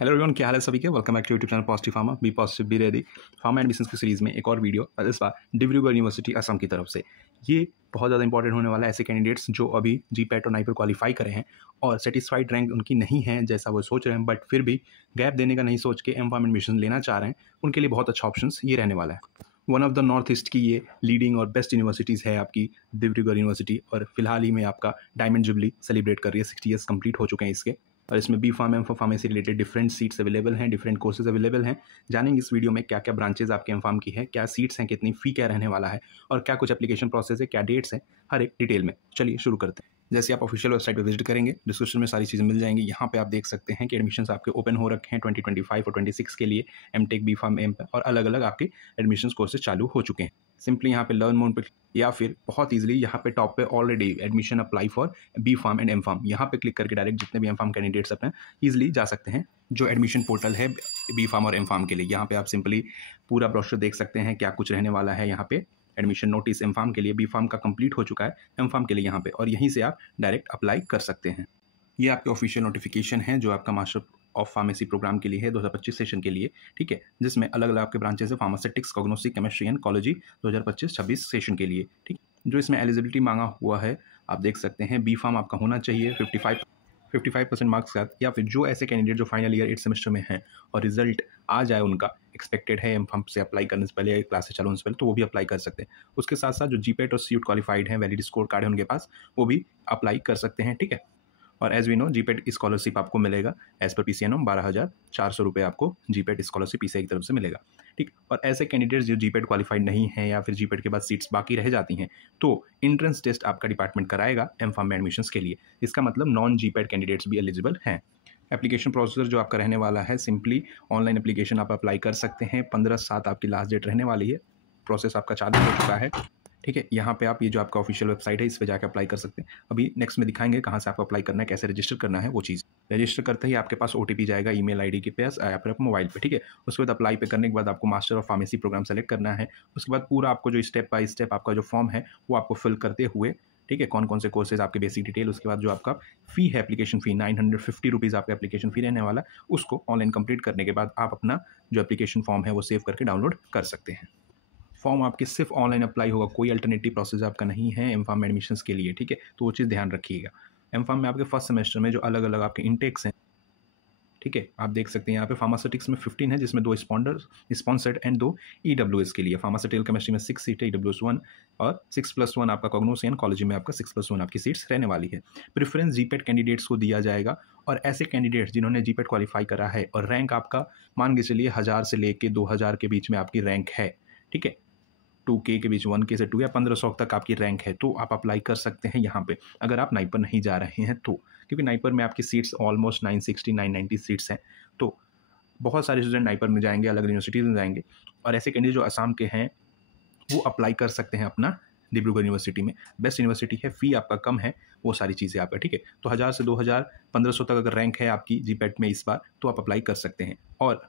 Hello everyone, क्या हाल है सभी के। Welcome back to YouTube channel positive pharma, be positive be ready. Pharma admissions की सीरीज़ में एक और वीडियो, इस बार डिब्रूगढ़ यूनिवर्सिटी असम की तरफ से। ये बहुत ज़्यादा इंपॉर्टेंट होने वाला है ऐसे कैंडिडेट्स जो अभी जीपैट और नाइपर क्वालिफाई करे हैं और सेटिस्फाइड रैंक उनकी नहीं है जैसा वो सोच रहे हैं, बट फिर भी गैप देने का नहीं सोच के एम फार्म एडमिशन लेना चाह रहे हैं। उनके लिए बहुत अच्छा ऑप्शन ये रहने वाला है। One of the north east की ये लीडिंग और बेस्ट यूनिवर्सिटीज़ है आपकी डिब्रूगढ़ यूनिवर्सिटी, और फिलहाल ही में आपका डायमंड जुबली सेलिब्रेट कर रही है। 60 ईयर्स कंप्लीट हो चुके हैं इसके, और इसमें बी फार्म एम फार्म से रिलेटेड डिफरेंट सीट्स अवेलेबल हैं, डिफरेंट कोर्सेज अवेलेबल हैं। जानेंगे इस वीडियो में क्या क्या ब्रांचेज आपके एम फार्म की है, क्या सीट्स हैं, कितनी फ़ी क्या रहने वाला है, और क्या कुछ एप्लीकेशन प्रोसेस है, क्या डेट्स हैं, हर एक डिटेल में। चलिए शुरू करते हैं। जैसे आप ऑफिशियल वेबसाइट पर विजिट करेंगे, डिस्क्रिप्शन में सारी चीज़ें मिल जाएंगी। यहाँ पे आप देख सकते हैं कि एडमिशन्स आपके ओपन हो रखे हैं 2025 और 26 के लिए। एमटेक, बी फार्म, एम और अलग अलग आपके एडमिशन्स कोर्सेज चालू हो चुके हैं। सिंपली यहाँ पे लर्न मोर पे, या फिर बहुत ईजिली यहाँ पे टॉप पे already admission apply for B pharm and M pharm, यहाँ पे क्लिक करके डायरेक्ट जितने भी एम फार्म कैंडिडेट्स अपने ईजिली जा सकते हैं। जो एडमिशन पोर्टल है बी फार्म और एम फार्म के लिए, यहाँ पे आप सिंपली पूरा ब्रोशर देख सकते हैं क्या कुछ रहने वाला है। यहाँ पे एडमिशन नोटिस एम फार्म के लिए, बी फार्म का कंप्लीट हो चुका है, एम फार्म के लिए यहाँ पे, और यहीं से आप डायरेक्ट अप्लाई कर सकते हैं। ये आपके ऑफिशियल नोटिफिकेशन है जो आपका मास्टर ऑफ फार्मेसी प्रोग्राम के लिए है 2025 सेशन के लिए, ठीक है, जिसमें अलग अलग आपके ब्रांचेस है, फार्मास्यूटिक्स, कॉग्नोस्टिक, केमिस्ट्री एंड कॉलोजी 2025-26 सेशन के लिए, ठीक। जो इसमें एलिजिबिलिटी मांगा हुआ है आप देख सकते हैं, बी फार्म आपका होना चाहिए 55% मार्क्स के साथ, या फिर जो ऐसे कैंडिडेट जो फाइनल ईयर 8 सेमेस्टर में हैं और रिजल्ट आ जाए उनका एक्सपेक्टेड है एम फार्म से अप्लाई करने से पहले, क्लासेस चालू होने से पहले, तो वो भी अप्लाई कर सकते हैं। उसके साथ साथ जो जीपेट और सीयूट क्वालिफाइड हैं, वैलिड स्कोर कार्ड है उनके पास, वो भी अप्लाई कर सकते हैं, ठीक है। और as we know GPAT scholarship आपको मिलेगा एज पर पीसीएनओ 12,400 रुपये आपको जीपेट स्कॉलरशिप पीसीआई की तरफ से मिलेगा, ठीक। और ऐसे कैंडिडेट्स जो जीपेट क्वालिफाइड नहीं है या फिर जीपेट के बाद सीट्स बाकी रह जाती हैं, तो एंट्रेंस टेस्ट आपका डिपार्टमेंट कराएगा एम फार्म में एडमिशन्स के लिए। इसका मतलब नॉन जीपेट कैंडिडेट्स भी एलिजिबल हैं। एप्लीकेशन प्रोसीजर जो आपका रहने वाला है, सिंपली ऑनलाइन एप्लीकेशन आप अप्लाई कर सकते हैं। 15/7 आपकी लास्ट डेट रहने वाली है। प्रोसेस आपका चालू हो चुका है, ठीक है। यहाँ पे आप ये जो आपका ऑफिशियल वेबसाइट है इस पे जाकर अप्लाई कर सकते हैं। अभी नेक्स्ट में दिखाएंगे कहाँ से आपको अप्लाई करना है, कैसे रजिस्टर करना है वो चीज़। रजिस्टर करते ही आपके पास ओटीपी जाएगा ईमेल आईडी के पास या फिर मोबाइल पे, ठीक है। उसके बाद अप्लाई पे करने के बाद आपको master of pharmacy program select करना है। उसके बाद पूरा आपको जो स्टेप बाय स्टेप आपका जो फॉर्म है वो आपको फिल करते हुए, ठीक है, कौन कौन से कोर्सेज आपके बेसिक डिटेल, उसके बाद जो आपका फ़ी है एप्लीकेशन फ़ी 950 रुपीज़ आपका एप्लीकेशन फ़ी रहने वाला, उसको ऑनलाइन कंप्लीट करने के बाद आप अपना जो एप्लीकेशन फॉर्म है वो सेव करके डाउनलोड कर सकते हैं। फॉर्म आपके सिर्फ ऑनलाइन अप्लाई होगा, कोई अल्टरनेटिव प्रोसेस आपका नहीं है एम फार्म एडमिशन्स के लिए, ठीक है। तो वो चीज़ ध्यान रखिएगा। एम फार्म में आपके फर्स्ट सेमेस्टर में जो अलग अलग आपके इंटेक्स हैं, ठीक है, आप देख सकते हैं यहाँ पे फार्मास्यूटिक्स में 15 है, जिसमें 2 स्पॉन्सर्ड एंड 2 ईडब्ल्यूएस के लिए। फार्मास्यूटिकल केमिस्ट्री में 6 सीट है, ईडब्ल्यूएस 1, और 6+1 आपका कॉग्नोस एंड कॉलेज में आपका 6+1 आपकी सीट्स रहने वाली है। प्रेफरेंस जीपेट कैंडिडेट्स को दिया जाएगा, और ऐसे कैंडिडेट्स जिन्होंने जीपेट क्वालिफाई करा है और रैंक आपका मान के चलिए 1000 से लेके 2000 के बीच में आपकी रैंक है, ठीक है, 2K के बीच, 1K से 2 या 1500 तक आपकी रैंक है, तो आप अप्लाई कर सकते हैं यहाँ पे, अगर आप नाइपर नहीं जा रहे हैं तो। क्योंकि नाइपर में आपकी सीट्स ऑलमोस्ट 960-990 सीट्स हैं, तो बहुत सारे स्टूडेंट नाइपर में जाएंगे, अलग यूनिवर्सिटीज़ में जाएंगे, और ऐसे कैंडिडेट जो असम के हैं वो अप्लाई कर सकते हैं अपना डिब्रूगढ़ यूनिवर्सिटी में। बेस्ट यूनिवर्सिटी है, फ़ी आपका कम है, वो सारी चीज़ें आपका, ठीक है। तो 1000 से 2000, 1500 तक अगर रैंक है आपकी जीपेट में इस बार, तो आप अप्लाई कर सकते हैं। और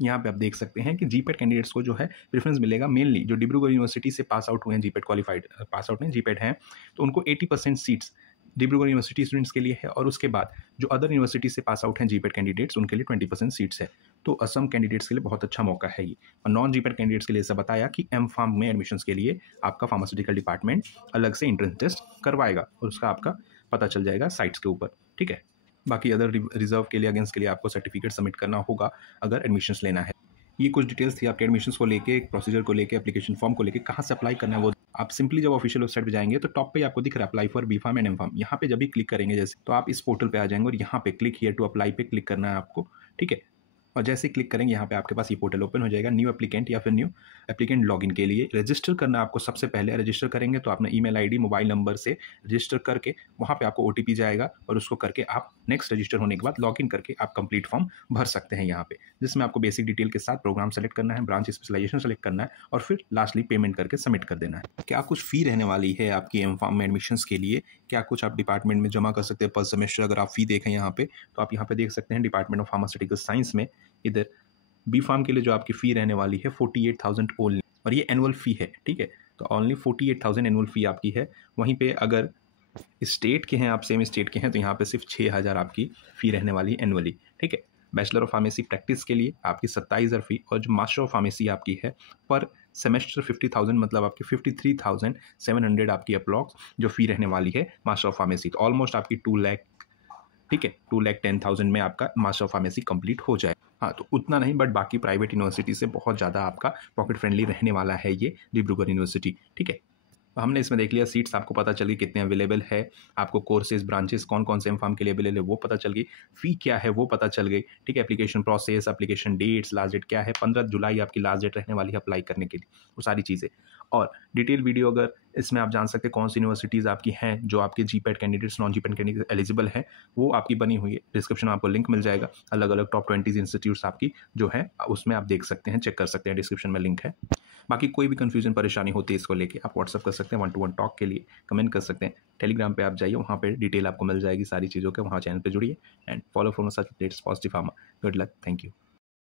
यहाँ पे आप देख सकते हैं कि जीपेट कैंडिडेट्स को जो है प्रेफरेंस मिलेगा, मेनली जो डिब्रूगढ़ यूनिवर्सिटी से पास आउट हुए हैं, जीपेट क्वालिफाइड पास आउट हैं, जीपेट हैं, तो उनको 80% सीट्स डिब्रूगढ़ यूनिवर्सिटी स्टूडेंट्स के लिए है, और उसके बाद जो अदर यूनिवर्सिटी से पास आउट हैं जीपेट कैंडिडेट्स, उनके लिए 20% सीट्स है। तो असम कैंडिडेट्स के लिए बहुत अच्छा मौका है ये। और नॉन जीपेट कैंडिडेट्स के लिए ऐसा बताया कि एम फार्म में एडमिशन्स के लिए आपका फार्मास्यूटिकल डिपार्टमेंट अलग से एंट्रेंस टेस्ट करवाएगा, और उसका आपका पता चल जाएगा साइट्स के ऊपर, ठीक है। बाकी अदर रिजर्व के लिए, अगेंस्ट के लिए आपको सर्टिफिकेट सबमिट करना होगा अगर एडमिशन्स लेना है। ये कुछ डिटेल्स थी आपके एडमिशन्स को लेके, प्रोसीजर को लेके, एप्लीकेशन फॉर्म को लेके, कहाँ से अप्लाई करना है वो। आप सिंपली जब ऑफिशियल वेबसाइट पे जाएंगे तो टॉप पे आपको दिख रहा है apply for B pharm and M pharm. यहाँ पे जब भी क्लिक करेंगे जैसे, तो आप इस पोर्टल पे आ जाएंगे और यहाँ पे क्लिक हियर टू अप्लाई पे क्लिक करना है आपको, ठीक है। और जैसे क्लिक करेंगे यहाँ पे आपके पास ये पोर्टल ओपन हो जाएगा। न्यू एप्लीकेंट या फिर न्यू एप्लीकेंट लॉगिन के लिए रजिस्टर करना आपको सबसे पहले। रजिस्टर करेंगे तो अपना ईमेल आईडी, मोबाइल नंबर से रजिस्टर करके वहाँ पे आपको ओटीपी जाएगा, और उसको करके आप नेक्स्ट रजिस्टर होने के बाद लॉगिन करके आप कंप्लीट फॉर्म भर सकते हैं यहाँ पे, जिसमें आपको बेसिक डिटेल के साथ प्रोग्राम सेलेक्ट करना है, ब्रांच स्पेशलाइजेशन सेलेक्ट करना है, और फिर लास्टली पेमेंट करके सबमिट कर देना है। क्या कुछ फ़ी रहने वाली है आपकी एम फार्म में एडमिशन्स के लिए, क्या कुछ आप डिपार्टमेंट में जमा कर सकते हैं पर सेमेस्टर। अगर आप फ़ी देखें यहाँ पे, तो आप यहाँ पे देख सकते हैं डिपार्टमेंट ऑफ फार्मास्यूटिकल साइंस में इधर बी फार्म के लिए जो आपकी फ़ी रहने वाली है 48,000 ओनली, और ये एनुअल फ़ी है, ठीक है। तो ओनली 48,000 एनुअल फ़ी आपकी है। वहीं पे अगर स्टेट के हैं आप, सेम स्टेट के हैं, तो यहाँ पे सिर्फ 6,000 आपकी फ़ी रहने वाली है एनुअली, ठीक है। बैचलर ऑफ फार्मेसी प्रैक्टिस के लिए आपकी 27,000 फी, और जो मास्टर ऑफ फार्मेसी आपकी है पर सेमेस्टर 50,000, मतलब आपकी 53,700 आपकी अप्रॉक्स जो फ़ी रहने वाली है मास्टर ऑफ फार्मेसी। तो ऑलमोस्ट आपकी 2 लाख, ठीक है, 2,10,000 में आपका मास्टर ऑफ फार्मेसी कंप्लीट हो जाए। हाँ, तो उतना नहीं, बट बाकी प्राइवेट यूनिवर्सिटी से बहुत ज़्यादा आपका पॉकेट फ्रेंडली रहने वाला है ये डिब्रूगढ़ यूनिवर्सिटी, ठीक है। हमने इसमें देख लिया, सीट्स आपको पता चल गई कितने अवेलेबल है, आपको कोर्सेज ब्रांचेस कौन कौन से एमफार्म के लिए अवेलेबल है वो पता चल गई, फ़ी क्या है वो पता चल गई, ठीक है। Application process, application dates, last date क्या है, 15 जुलाई आपकी लास्ट डेट रहने वाली है अप्लाई करने के लिए, वो सारी चीज़ें। और डिटेल वीडियो अगर इसमें आप जान सकते हैं कौन सी यूनिवर्सिटीज़ आपकी हैं जो आपके GPAT candidates, non GPAT candidate eligible हैं, वो आपकी बनी हुई है। डिस्क्रिप्शन में आपको लिंक मिल जाएगा, अलग अलग टॉप 20 इंस्टीट्यूट्स आपकी जो है उसमें आप देख सकते हैं, चेक कर सकते हैं, डिस्क्रिप्शन में लिंक है। बाकी कोई भी कन्फ्यूजन परेशानी होती है इसको लेके आप व्हाट्सअप कर सकते हैं, 1-to-1 टॉक के लिए कमेंट कर सकते हैं। टेलीग्राम पे आप जाइए, वहाँ पे डिटेल आपको मिल जाएगी सारी चीज़ों के, वहाँ चैनल पे जुड़िए and follow for such updates positive pharma. Good luck, thank you.